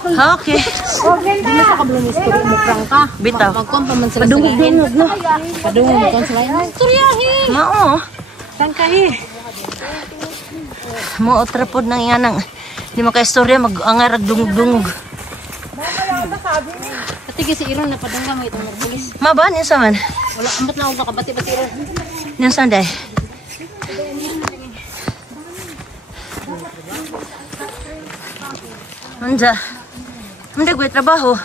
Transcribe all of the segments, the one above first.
Okay. Hindi na sa kablong istorya mo prang ka. Bitaw. Magkuhan pa man sila Padungog-dungog na. Padungog mo kan sila. Istoryahi. Mao. Prang ka eh. Mo otrapod nang iyanang. Di makaistorya mag-angarag dungog-dungog. Pati si Iron na padungga mo itong nagpulis. Mabaan yun sa man? Wala, ambot na ako kabati-bati Iron. Yung sanday. Anja. Hindi ko trabaho.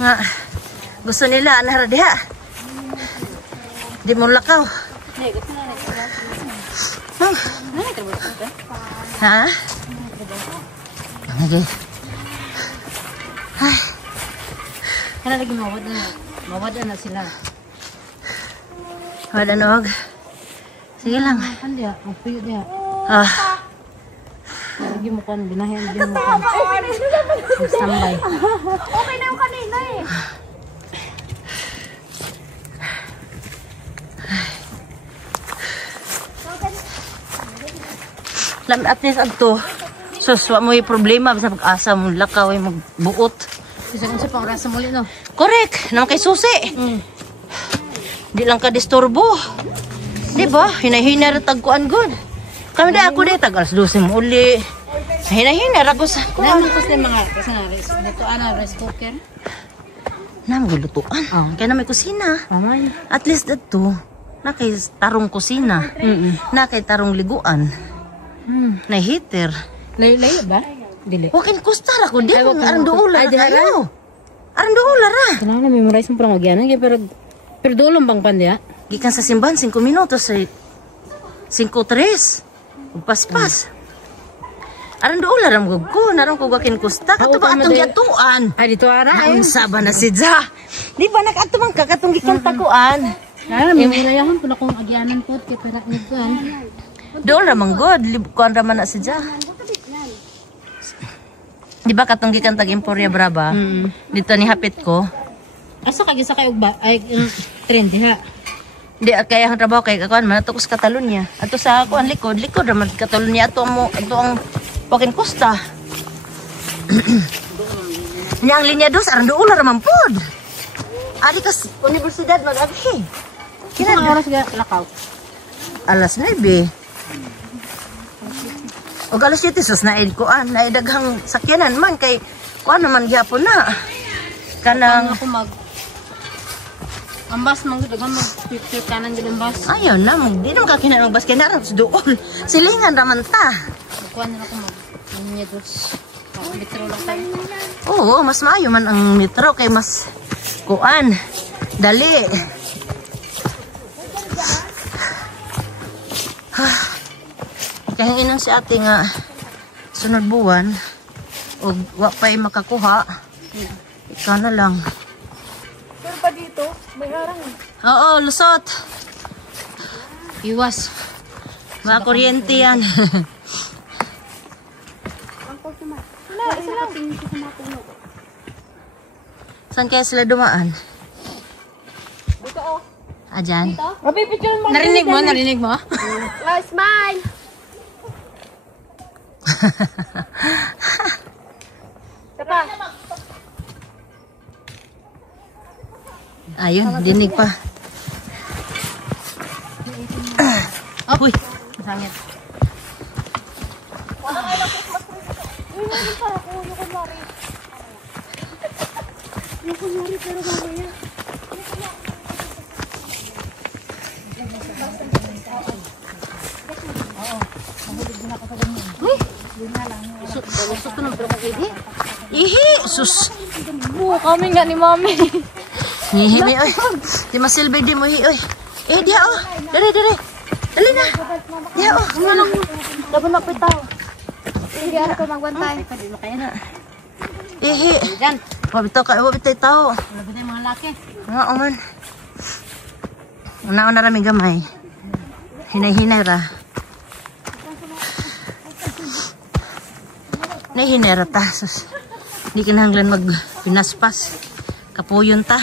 Nga. Gusto nila anara diha. Di mo lakaw. Ha? Okay. Ay. Kaya lagi mawad na. Mawad na sila. Wala nog. Sige lang. Kan dia, mapuyo dia. Ah. Lagi mo kan binahin din mo kan. Standby. Okay na yung kanina eh. Lam at least adto. Sus, wa mo yung problema sa pag-asa mo lakaw ay magbuot. Isa kung sa pangrasa muli no. Correct. Naman kay susi. Di lang ka disturbo. Di ba? Hinay-hinay ra tagkuan good. Kami da ako di tag alas 12 mo uli. Hinay-hinay ra ko sa Naman ko sa mga kasanaris. Dito ana rice cooker. Nam gulutuan. Kaya na may kusina. Amay. At least dito na kay tarong kusina. Na kay tarong liguan. Na heater. Layo ba? Dili. Wakin kustar ako di Ay, wag kang aran duula Ay, di ra hara? kayo. Aran duula ra. Kana na memorize mo parang agyan pero dolong bang pandia? Gikan sa simbahan 5 minutos ay 5:03. Paspas. Aran duula ra mo ko, naron ko gakin kusta kato ba atong yatuan. Ay dito ara ay. Ang saba na si Ja. Di ba nakatumang ka katong gikan takuan. Nara memoryahan pala kung agyanan po kay pera nigkan. Doon ra man god, kuan ra man na si Ja. Di ba katong gikan tag Emporia Brava? Dito ni hapit ko. Asa kagi sa kay ugba ay trend diha. Di kaya ang trabaho kay kakuan man ato ko sa Catalonia. Ato sa kuan likod ra man Catalonia ato ang Pakin Costa. Yang linya 2 aran duula ra man pod. Ari kas universidad mag-abi. Kina oras ga lakaw. Alas 9. O alas 7 sus na kuan na daghang sakyanan man kay kuan naman gyapon na. Kanang Ako mag ambas man daghang mag picture kanan di ambas. Ayun na, di naman kakinan magbas kaya naran sa doon. Silingan raman ta. Kuan na ako mag niya dos. Metro lang tayo. Oo, mas maayo man ang metro kay mas kuan. Dali. Kaya inang si ate nga sunod buwan o wa pa'y makakuha. Ikaw na lang. Pero pa dito, may harang eh. Oo, lusot. Iwas. Mga kuryente yan. Wala, isa lang. Saan kaya sila dumaan? Dito oh. Adyan? Rabi, picture mo. Narinig mo? Narinig mo? Oh, smile. Tapa. Ayun, dinig pa. Uy, Masangit. Uy, meron pa ako. Yung kunwari. Yung kunwari, pero mamaya. Gusto ko nang pero ihi. ihi! Sus! Oo, kami nga ni mami. Ihi, may oy. Di masilbay di mo ihi, oy. Eh, diya, oh. Dali, dali. Dali na. Diya, oh. Laban na pitaw. Hindi ako magbantay. Kaya na. Ihi. Diyan. Wabito ka, wabito tao. Wala ba tayong mga laki? Oo man. Una-una rami gamay. Hinay-hinay ra. Hinay ra ta. Sus. Hindi kinahanglan mag-pinaspas. Kapuyon ta.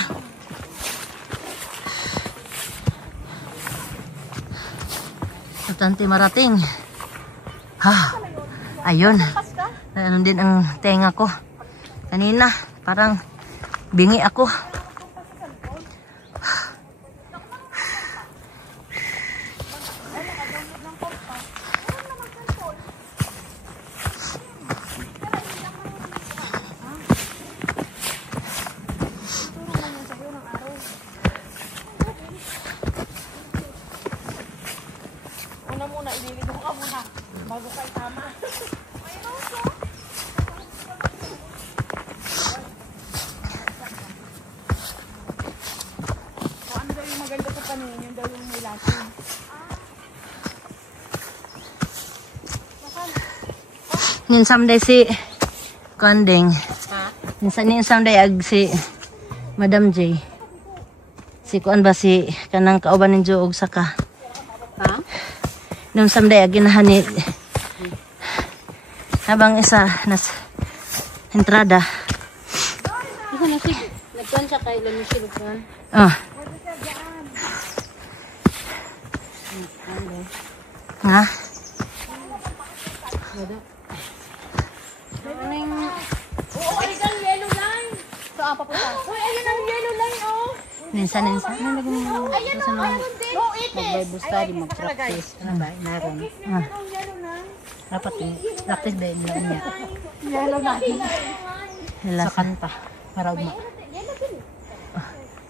Matante marating. Ha. Ayun. Ano din ang tenga ko. Kanina, parang bingi ako. Minsan day si Kanding. Minsan day ag si Madam J. Si kuan ba si kanang kauban ng Joog saka. Ha? Nung someday ag ginahanit. Habang isa nas entrada. Isa na sig. Nagkuhan siya kay Lamisil kuan. Ah. Nga. Minsan. Mag-Bible study, mag-practice. Ano ba? Naroon. Dapat practice ba yung niya? Sa kanta. Para uma.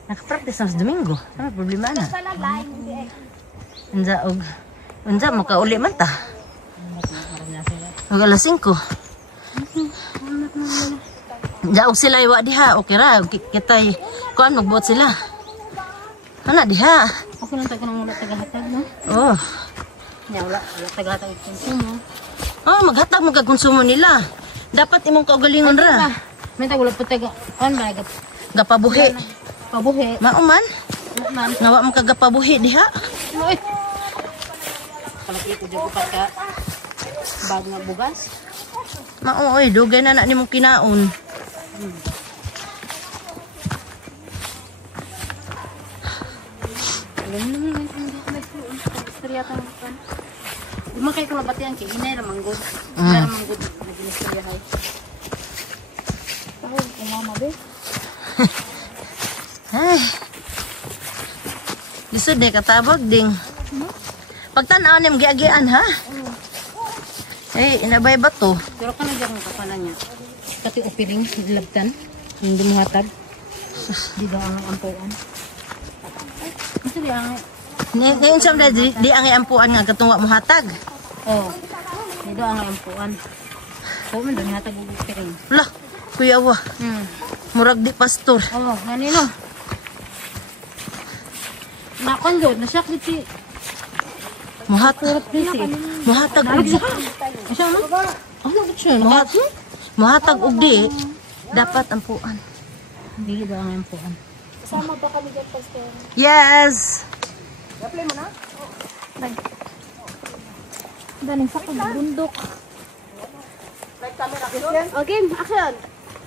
Nakapractice na sa Domingo. Ano problema na? Unsa makauli man ta. Ug alas 5. Jaog sila iwa diha, okay ra. Kitay kuan magbuot sila. Ana diha. Ako nang taga tagahatag no? Oh. Nya wala tagahatag konsumo. Oh, maghatag mo kag konsumo nila. Dapat imong kaugalingon ra. May tag wala pa taga kuan ba Gapabuhi. pabuhi. Mauman? Man. Nawa mo kag gapabuhi diha. Oy. Kalaki ko jud pa ka bag nga bugas. Mao oy, dugay na nimong kinaon. Lumakay ko labati ang kinay ra manggod. Ra manggod naginistorya hay. Tawag ko mama be. Ay. Lisod de katabag ding. Pagtan-aw nim giagian ha. Eh, inabay ba to? Pero ka na gyud ang kapana niya. Kati opiling dilabtan. Hindi mo hatag. Di daw ang ampuan. Ito di ang Ngayon siya di ang iampuan nga katungwa mo hatag. oh. Di daw ang ampuan. Ko man daw hatag og opiling. Lah, kuya wa. Murag di pastor. Oh, ganino. Nakon jud na siya kiti. Muhatag og di. Siya mo? Ano ba siya? Muhatag og di. Dapat ampuan. Hindi daw ang ampuan. Kasama ba kami dyan, Pastor? Yes. Apply mo na? Daning sa bundok. Okay, action!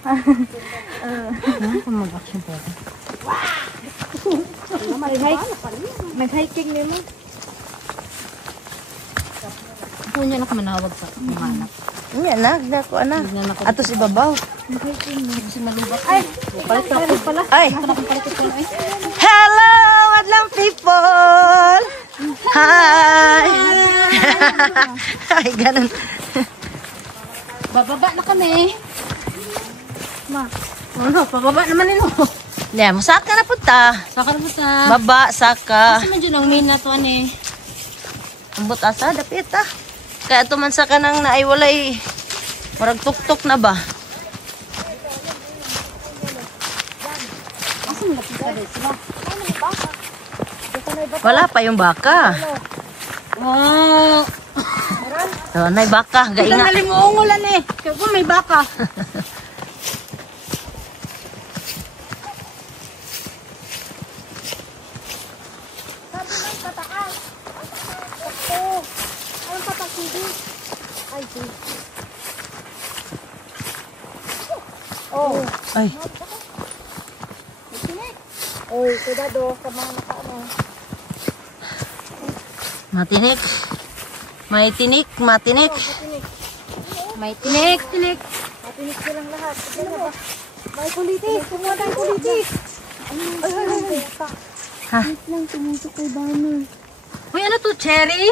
Ano mag-action po ako? Nag-hiking nimo. Ako niya na kamanawag sa mga anak. Nya na ko ana. Atos ibabaw. Kasi malubak. Ay! Palit na ako pala. Ay. Palit ko ay. Hello, adlang people. Hi. Ay, ganun. Bababa na kami. Ma. Ano, pababa naman nino. Yeah, musaka na punta. Saka na po sa... Baba, saka. Kasi medyo nang main na to ani. Ambot asa, dapit ah. Kaya tuman sa kanang naaiwalay. Marag tuk-tuk na ba? Asa mo napita dito sila? Wala pa yung baka. Oh! So, may baka, Ito gainga. nalimungulan eh. Kaya po may baka. Ay, Oy, cuidado sa mga nakaano. matinik. May tinik, matinik. May tinik, tinik. Matinis ko lang lahat. Sige na ba? May kulitik. Kumuha tayong kulitik. Ay. Ha? Wait lang, tumusok kay Banner. Uy, ano to? Cherry?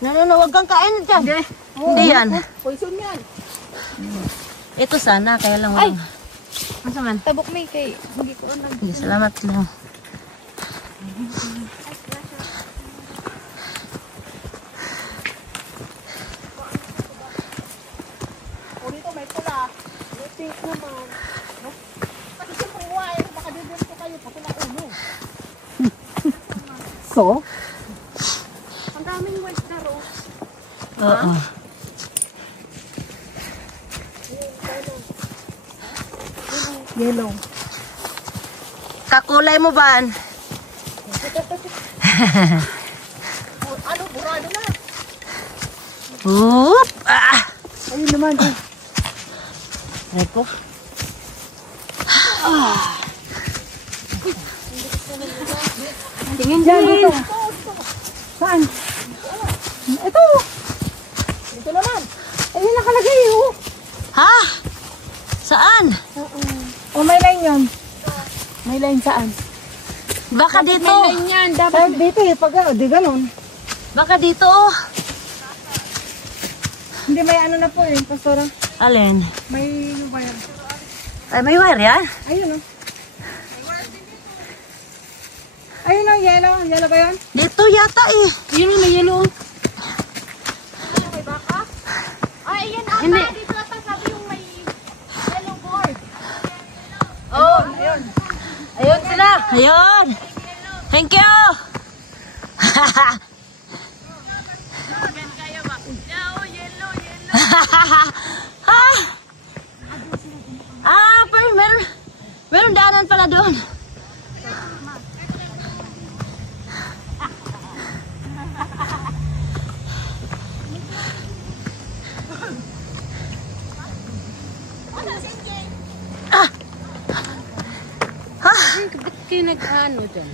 Huwag kang kain dyan. Hindi yan. Poison yan. Ito sana, kaya lang walang. Ano man? Tabok may kay. Hindi ko alam. Sige, salamat lang. O dito may pula. May pink naman. Kasi siyempre white. Baka dudun ko kayo. Pati na uno. So? Ang daming white na rose. Oo. Yellow. Kakulay mo ba? Ano, burado na. Oop! Ah! Ayun naman. Reko. Tingin dyan. Dito. Saan? Ito. Dito naman. Ayun nakalagay. Oh. Ha? Saan? O may line yun. May line saan? Baka dito. May line yan. Dapat dito eh. Pag di ganun. Baka dito. Oh. Hindi may ano na po eh. Pastora. Alin? May wire. Ay, may wire yan? Ayun oh. Ayun oh, yellow. Yellow ba yun? Dito yata eh. Yun, may yellow. May baka? Ay, yan ata. Hindi. Dito ata sabi yung may yellow board. Oh, Ayun. ayun sila. Ayun. Thank you. Pero meron daanan pala doon. Ba't kayo nag-ano dyan?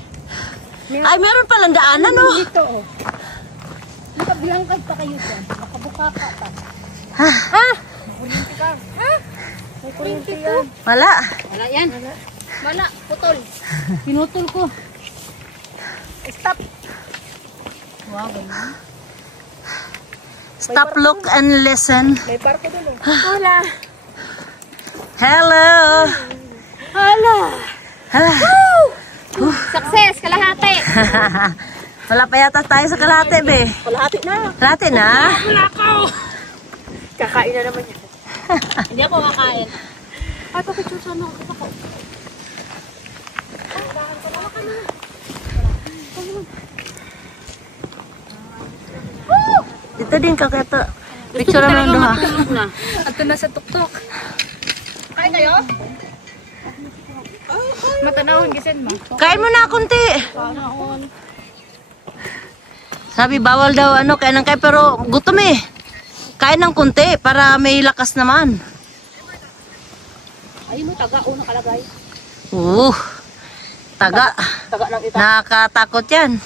Ay, meron palang daanan, oh. Dito oh. Nakabilangkad pa kayo dyan. Nakabuka ka pa. Ha? Kulinti ka. Ha? May kulinti yan. Wala. Wala yan. Wala, putol. Pinutol ko. Stop. Wow, ganyan. Stop, look, and listen. May barko dun oh. Wala. Hello. Hala. Ah. Success, kalahati. Wala pa yata tayo sa kalahati, be. Kalahati na. Kalahati na? Wala ko. Kakain na naman yan. Hindi ako makain. Ay, papicture sana ako. Dito din ka kata. Picture naman doon, ha? Matulog na. Ato na sa tuktok. Kain kayo? Matanawin gisin mo. Kain mo na kunti. Sabi bawal daw ano, kain ng kain, pero gutom eh. Kain ng kunti para may lakas naman. Ayun mo, taga. O, nakalagay. Taga. Taga ng ita. Nakakatakot yan.